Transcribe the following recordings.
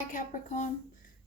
Hi Capricorn,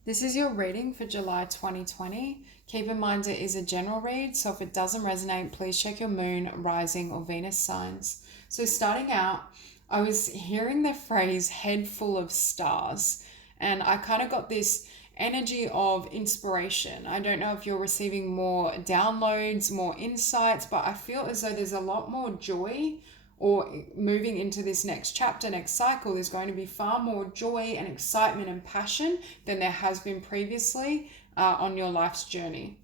this is your reading for July 2020. Keep in mind it is a general read, so if it doesn't resonate, please check your moon, rising, or Venus signs. So starting out, I was hearing the phrase head full of stars, and I kind of got this energy of inspiration. I don't know if you're receiving more downloads, more insights, but I feel as though there's a lot more joy or moving into this next chapter, next cycle, there's going to be far more joy and excitement and passion than there has been previously on your life's journey.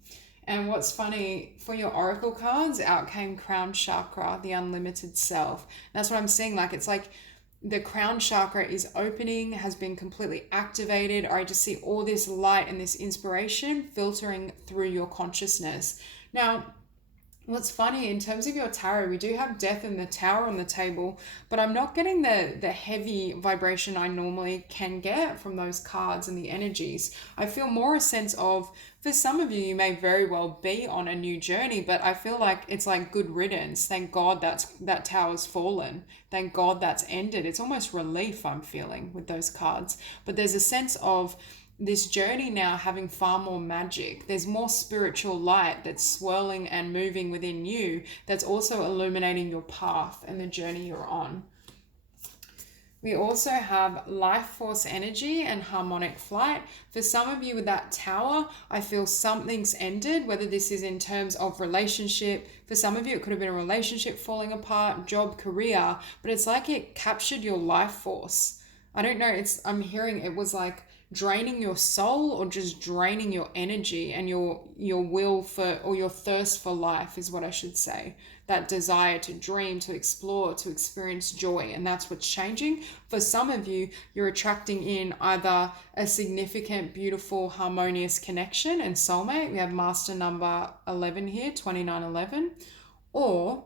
And what's funny, for your oracle cards, out came crown chakra, the unlimited self. That's what I'm seeing. Like, it's like the crown chakra is opening, has been completely activated, or I just see all this light and this inspiration filtering through your consciousness. Now, what's funny, in terms of your tarot, we do have death in the tower on the table, but I'm not getting the heavy vibration I normally can get from those cards and the energies. I feel more a sense of, for some of you, you may very well be on a new journey, but I feel like it's like good riddance. Thank God that tower's fallen. Thank God that's ended. It's almost relief I'm feeling with those cards. But there's a sense of this journey now having far more magic. There's more spiritual light that's swirling and moving within you that's also illuminating your path and the journey you're on. We also have life force energy and harmonic flight. For some of you with that tower, I feel something's ended, whether this is in terms of relationship. For some of you, it could have been a relationship falling apart, job, career, but it's like it captured your life force. I don't know, I'm hearing it was like draining your soul or just draining your energy and your will for, or your thirst for life is what I should say. That desire to dream, to explore, to experience joy, and that's what's changing. For some of you, you're attracting in either a significant, beautiful, harmonious connection and soulmate. We have master number 11 here, 2911, or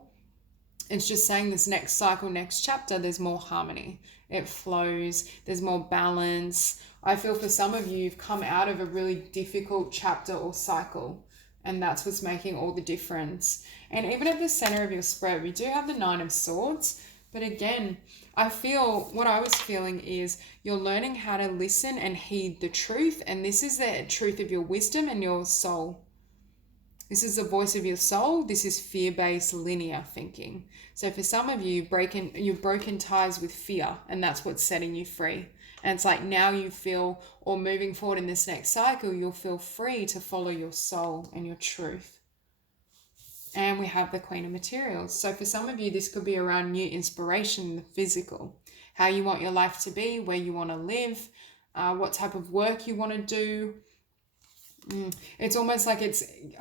it's just saying this next cycle, next chapter, there's more harmony. It flows, there's more balance. I feel for some of you, you've come out of a really difficult chapter or cycle, and that's what's making all the difference. And even at the center of your spread, we do have the Nine of Swords, but again, I feel what I was feeling is you're learning how to listen and heed the truth, and this is the truth of your wisdom and your soul. This is the voice of your soul. This is fear-based linear thinking. So for some of you, you've broken ties with fear, and that's what's setting you free. And it's like now you feel, or moving forward in this next cycle, you'll feel free to follow your soul and your truth. And we have the Queen of Materials. So for some of you, this could be around new inspiration in the physical. How you want your life to be, where you want to live, what type of work you want to do. It's almost like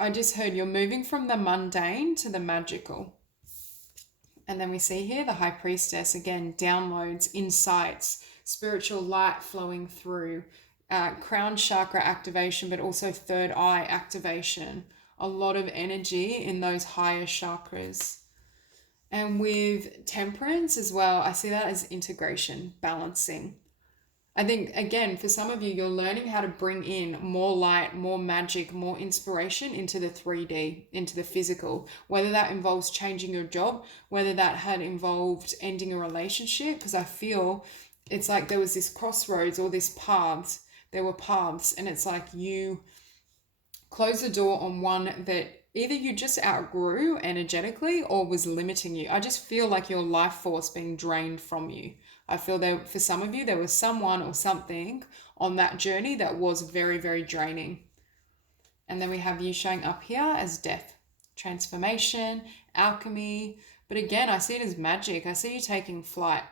I just heard you're moving from the mundane to the magical. And then we see here the High Priestess, again, downloads, insights, spiritual light flowing through, crown chakra activation, but also third eye activation. A lot of energy in those higher chakras. And with Temperance as well, I see that as integration, balancing. I think, again, for some of you, you're learning how to bring in more light, more magic, more inspiration into the 3D, into the physical, whether that involves changing your job, whether that had involved ending a relationship, because I feel it's like there was this crossroads or this paths. There were paths, and it's like you close the door on one that either you just outgrew energetically or was limiting you. I just feel like your life force being drained from you. I feel that for some of you, there was someone or something on that journey that was very, very draining. And then we have you showing up here as death, transformation, alchemy. But again, I see it as magic. I see you taking flight.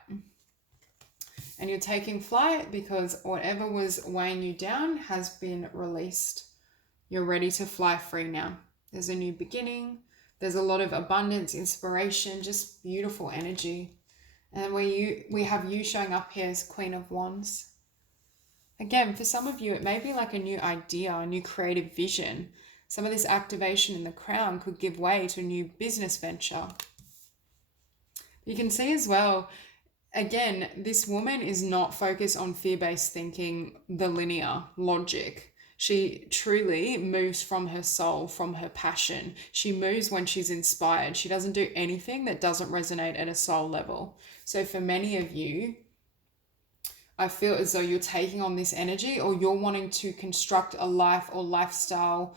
And you're taking flight because whatever was weighing you down has been released. You're ready to fly free now. There's a new beginning. There's a lot of abundance, inspiration, just beautiful energy. And we have you showing up here as Queen of Wands. Again, for some of you, it may be like a new idea, a new creative vision. Some of this activation in the crown could give way to a new business venture. You can see as well, again, this woman is not focused on fear-based thinking, the linear logic. She truly moves from her soul, from her passion. She moves when she's inspired. She doesn't do anything that doesn't resonate at a soul level. So for many of you, I feel as though you're taking on this energy, or you're wanting to construct a life or lifestyle,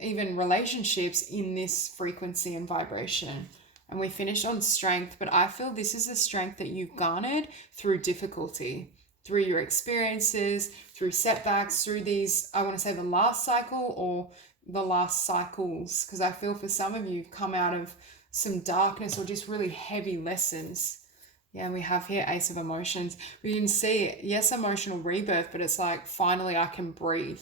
even relationships in this frequency and vibration. And we finished on strength, but I feel this is the strength that you've garnered through difficulty, through your experiences, through setbacks, through these, I want to say the last cycle or the last cycles, because I feel for some of you, you've come out of some darkness or just really heavy lessons. Yeah, and we have here Ace of Emotions. We can see, yes, emotional rebirth, but it's like, finally I can breathe.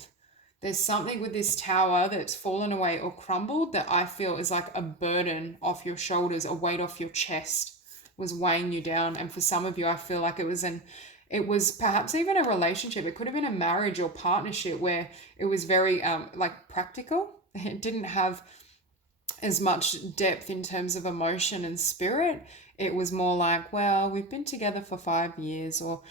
There's something with this tower that's fallen away or crumbled that I feel is like a burden off your shoulders, a weight off your chest was weighing you down. And for some of you, I feel like it was perhaps even a relationship. It could have been a marriage or partnership where it was very like practical. It didn't have as much depth in terms of emotion and spirit. It was more like, well, we've been together for 5 years, or,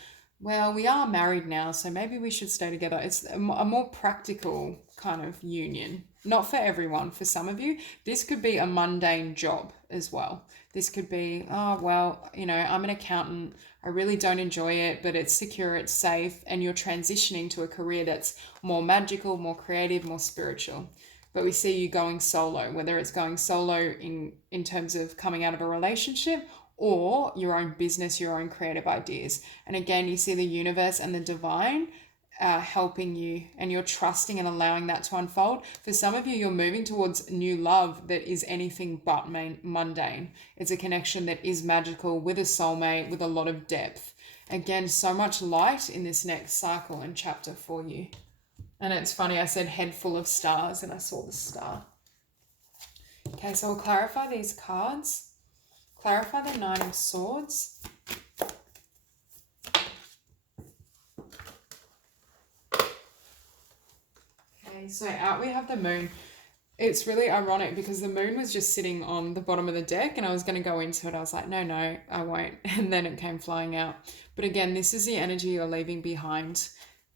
well, we are married now, so maybe we should stay together. It's a more practical kind of union. Not for everyone. For some of you, this could be a mundane job as well. This could be, oh, well, you know, I'm an accountant. I really don't enjoy it, but it's secure, it's safe, and you're transitioning to a career that's more magical, more creative, more spiritual. But we see you going solo, whether it's going solo in terms of coming out of a relationship or your own business, your own creative ideas. And again, you see the universe and the divine helping you, and you're trusting and allowing that to unfold. For some of you, you're moving towards new love that is anything but mundane. It's a connection that is magical with a soulmate, with a lot of depth. Again, so much light in this next cycle and chapter for you. And it's funny, I said head full of stars and I saw the star. Okay, so we'll clarify these cards. Clarify the Nine of Swords. Okay, so out we have the Moon. It's really ironic because the Moon was just sitting on the bottom of the deck and I was going to go into it. I was like, no, I won't. And then it came flying out. But again, this is the energy you're leaving behind.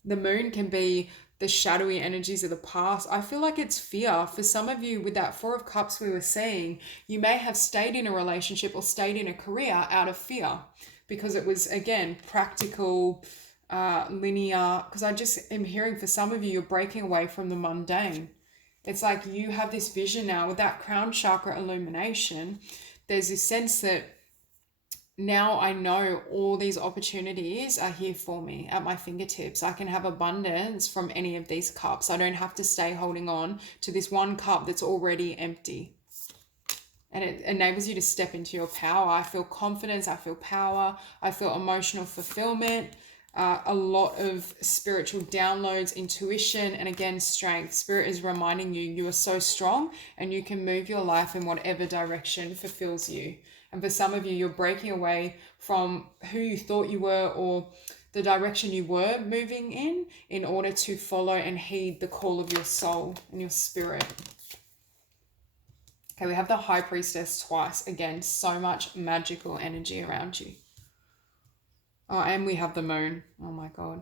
The Moon can be the shadowy energies of the past. I feel like it's fear. For some of you, with that Four of Cups we were seeing, you may have stayed in a relationship or stayed in a career out of fear because it was, again, practical, linear. Because I just am hearing for some of you, you're breaking away from the mundane. It's like you have this vision now with that crown chakra illumination. There's this sense that now I know all these opportunities are here for me at my fingertips. I can have abundance from any of these cups. I don't have to stay holding on to this one cup that's already empty. And it enables you to step into your power. I feel confidence. I feel power. I feel emotional fulfillment. A lot of spiritual downloads, intuition, and again, strength. Spirit is reminding you, you are so strong and you can move your life in whatever direction fulfills you. And for some of you, you're breaking away from who you thought you were or the direction you were moving in order to follow and heed the call of your soul and your spirit. Okay, we have the High Priestess twice. Again, so much magical energy around you. Oh, and we have the Moon. Oh my God.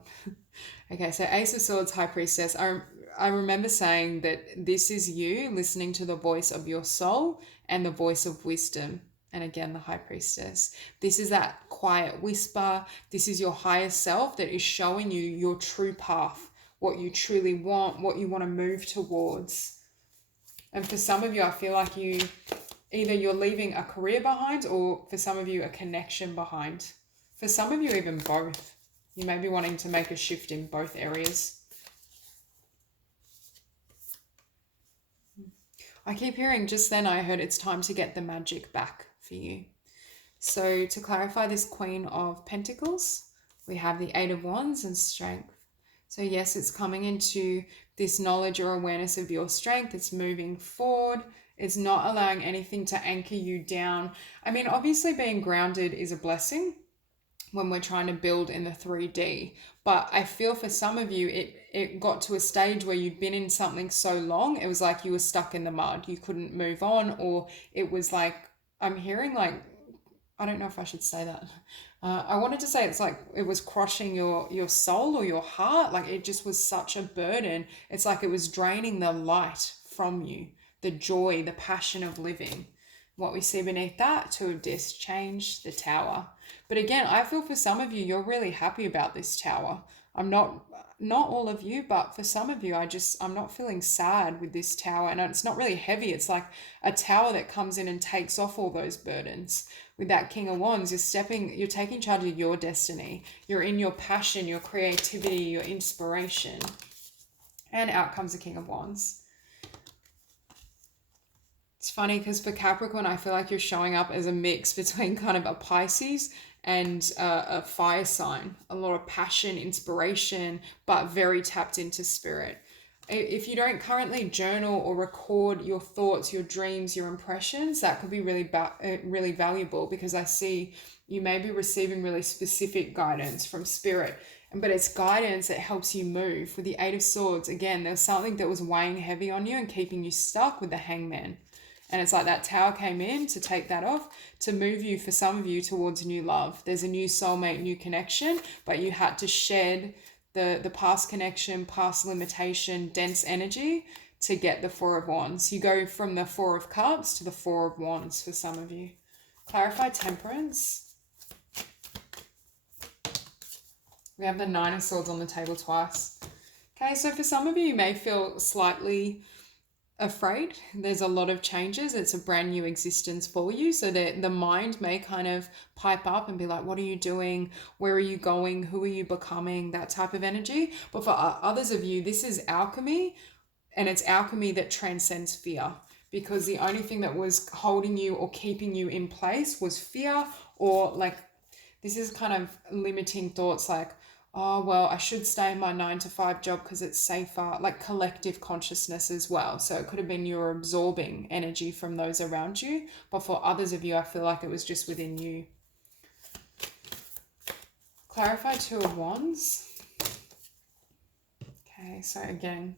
Okay, so Ace of Swords, High Priestess. I remember saying that this is you listening to the voice of your soul and the voice of wisdom. And again, the High Priestess. This is that quiet whisper. This is your higher self that is showing you your true path, what you truly want, what you want to move towards. And for some of you, I feel like either you're leaving a career behind, or for some of you, a connection behind. For some of you, even both. You may be wanting to make a shift in both areas. I keep hearing, just then I heard it's time to get the magic back for you. So to clarify this Queen of Pentacles, we have the Eight of Wands and strength. So yes, it's coming into this knowledge or awareness of your strength. It's moving forward. It's not allowing anything to anchor you down. I mean, obviously being grounded is a blessing when we're trying to build in the 3D. But I feel for some of you, it got to a stage where you'd been in something so long, it was like you were stuck in the mud. You couldn't move on, or it was like, I'm hearing like, I don't know if I should say that. I wanted to say it's like it was crushing your soul or your heart. Like it just was such a burden. It's like it was draining the light from you, the joy, the passion of living. What we see beneath that, Two of Discs, change, the Tower. But again, I feel for some of you, you're really happy about this Tower. I'm not all of you, but for some of you, I'm not feeling sad with this Tower. And it's not really heavy. It's like a tower that comes in and takes off all those burdens. With that King of Wands, you're taking charge of your destiny. You're in your passion, your creativity, your inspiration. And out comes the King of Wands. It's funny because for Capricorn, I feel like you're showing up as a mix between kind of a Pisces and a fire sign. A lot of passion, inspiration, but very tapped into spirit. If you don't currently journal or record your thoughts, your dreams, your impressions, that could be really valuable, because I see you may be receiving really specific guidance from spirit. But it's guidance that helps you move. With the Eight of Swords, again, there's something that was weighing heavy on you and keeping you stuck with the Hangman. And it's like that Tower came in to take that off, to move you, for some of you, towards new love. There's a new soulmate, new connection, but you had to shed the past connection, past limitation, dense energy to get the Four of Wands. You go from the Four of Cups to the Four of Wands for some of you. Clarify Temperance. We have the Nine of Swords on the table twice. Okay, so for some of you, you may feel slightly afraid. There's a lot of changes. It's a brand new existence for you. So that the mind may kind of pipe up and be like, what are you doing? Where are you going? Who are you becoming? That type of energy. But for others of you, this is alchemy, and it's alchemy that transcends fear, because the only thing that was holding you or keeping you in place was fear, or like, this is kind of limiting thoughts like, oh, well, I should stay in my 9-to-5 job because it's safer, like collective consciousness as well. So it could have been you're absorbing energy from those around you. But for others of you, I feel like it was just within you. Clarify Two of Wands. Okay, so again,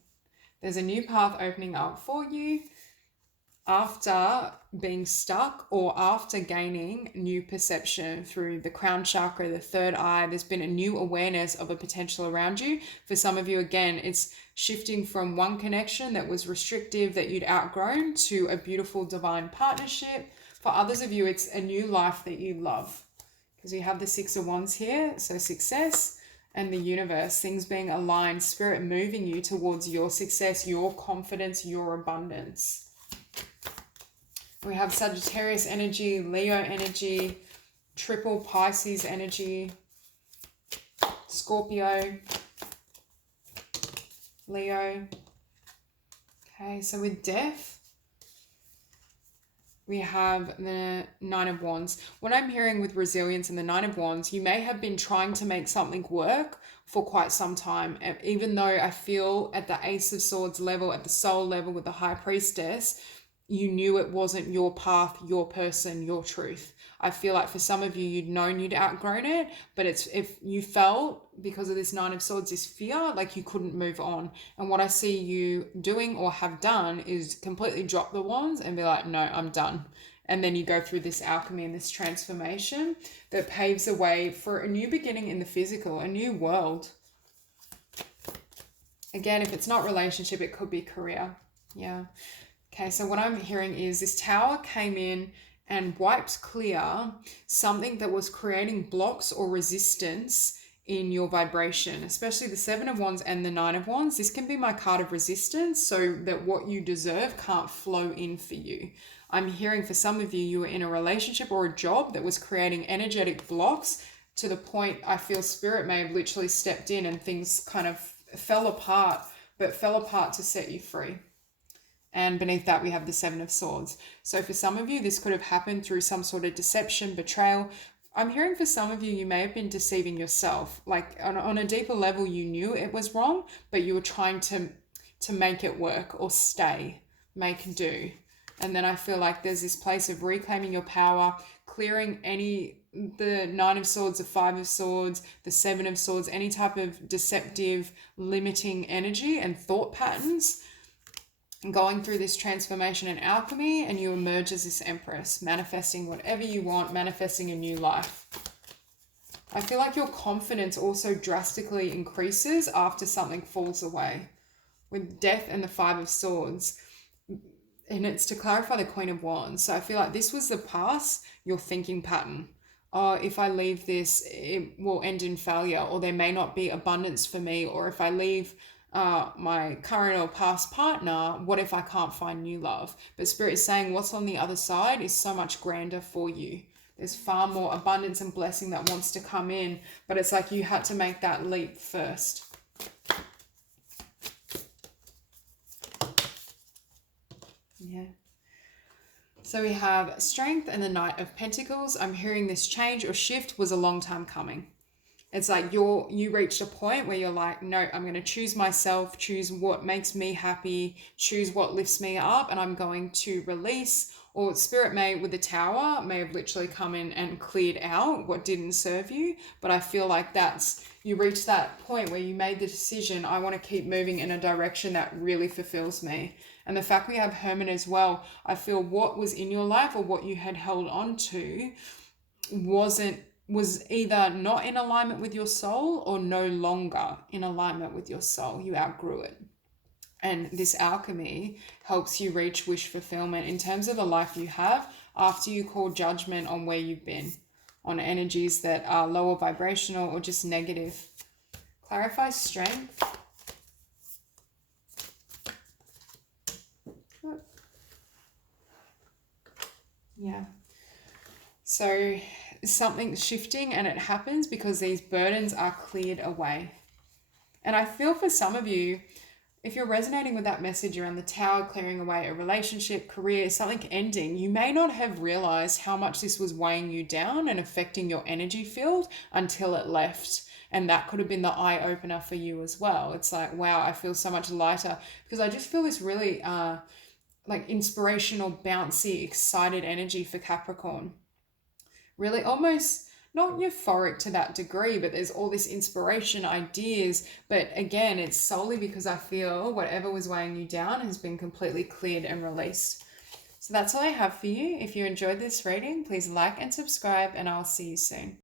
there's a new path opening up for you after being stuck, or after gaining new perception through the crown chakra, the third eye. There's been a new awareness of a potential around you. For some of you, again, it's shifting from one connection that was restrictive, that you'd outgrown, to a beautiful divine partnership. For others of you, it's a new life that you love, because you have the Six of Wands here. So success and the universe, things being aligned, spirit moving you towards your success, your confidence, your abundance. We have Sagittarius energy, Leo energy, triple Pisces energy, Scorpio, Leo. Okay, so with death, we have the Nine of Wands. What I'm hearing with resilience and the Nine of Wands, you may have been trying to make something work for quite some time. Even though I feel at the Ace of Swords level, at the soul level with the High Priestess, you knew it wasn't your path, your person, your truth. I feel like for some of you, you'd known you'd outgrown it, but it's, if you felt, because of this Nine of Swords, this fear, like you couldn't move on. And what I see you doing or have done is completely drop the wands and be like, no, I'm done. And then you go through this alchemy and this transformation that paves the way for a new beginning in the physical, a new world. Again, if it's not relationship, it could be career. Yeah. Okay, so what I'm hearing is this Tower came in and wiped clear something that was creating blocks or resistance in your vibration, especially the Seven of Wands and the Nine of Wands. This can be my card of resistance, so that what you deserve can't flow in for you. I'm hearing for some of you, you were in a relationship or a job that was creating energetic blocks, to the point I feel spirit may have literally stepped in and things kind of fell apart, but fell apart to set you free. And beneath that, we have the Seven of Swords. So for some of you, this could have happened through some sort of deception, betrayal. I'm hearing for some of you, you may have been deceiving yourself. Like on a deeper level, you knew it was wrong, but you were trying to make it work or stay, make do. And then I feel like there's this place of reclaiming your power, clearing the Nine of Swords, the Five of Swords, the Seven of Swords, any type of deceptive, limiting energy and thought patterns. Going through this transformation and alchemy, and you emerge as this Empress, manifesting whatever you want, manifesting a new life. I feel like your confidence also drastically increases after something falls away. With Death and the Five of Swords, and it's to clarify the Queen of Wands. So I feel like this was the past, your thinking pattern. Oh, if I leave this, it will end in failure, or there may not be abundance for me, or if I leave my current or past partner, what if I can't find new love? But Spirit is saying what's on the other side is so much grander for you. There's far more abundance and blessing that wants to come in, but it's like you had to make that leap first. Yeah. So we have Strength and the Knight of Pentacles. I'm hearing this change or shift was a long time coming. It's like you reached a point where you're like, no, I'm going to choose myself, choose what makes me happy, choose what lifts me up, and I'm going to release. Or Spirit may, with the Tower, may have literally come in and cleared out what didn't serve you. But I feel like you reached that point where you made the decision, I want to keep moving in a direction that really fulfills me. And the fact we have Hermit as well, I feel what was in your life or what you had held on to was either not in alignment with your soul or no longer in alignment with your soul. You outgrew it. And this alchemy helps you reach wish fulfillment in terms of the life you have after you call judgment on where you've been, on energies that are lower vibrational or just negative. Clarify Strength. Yeah. So something's shifting, and it happens because these burdens are cleared away. And I feel for some of you, if you're resonating with that message around the Tower, clearing away a relationship, career, something ending, you may not have realized how much this was weighing you down and affecting your energy field until it left. And that could have been the eye opener for you as well. It's like, wow, I feel so much lighter, because I just feel this really like inspirational, bouncy, excited energy for Capricorn. Really almost not euphoric to that degree, but there's all this inspiration, ideas. But again, it's solely because I feel whatever was weighing you down has been completely cleared and released. So that's all I have for you. If you enjoyed this reading, please like and subscribe, and I'll see you soon.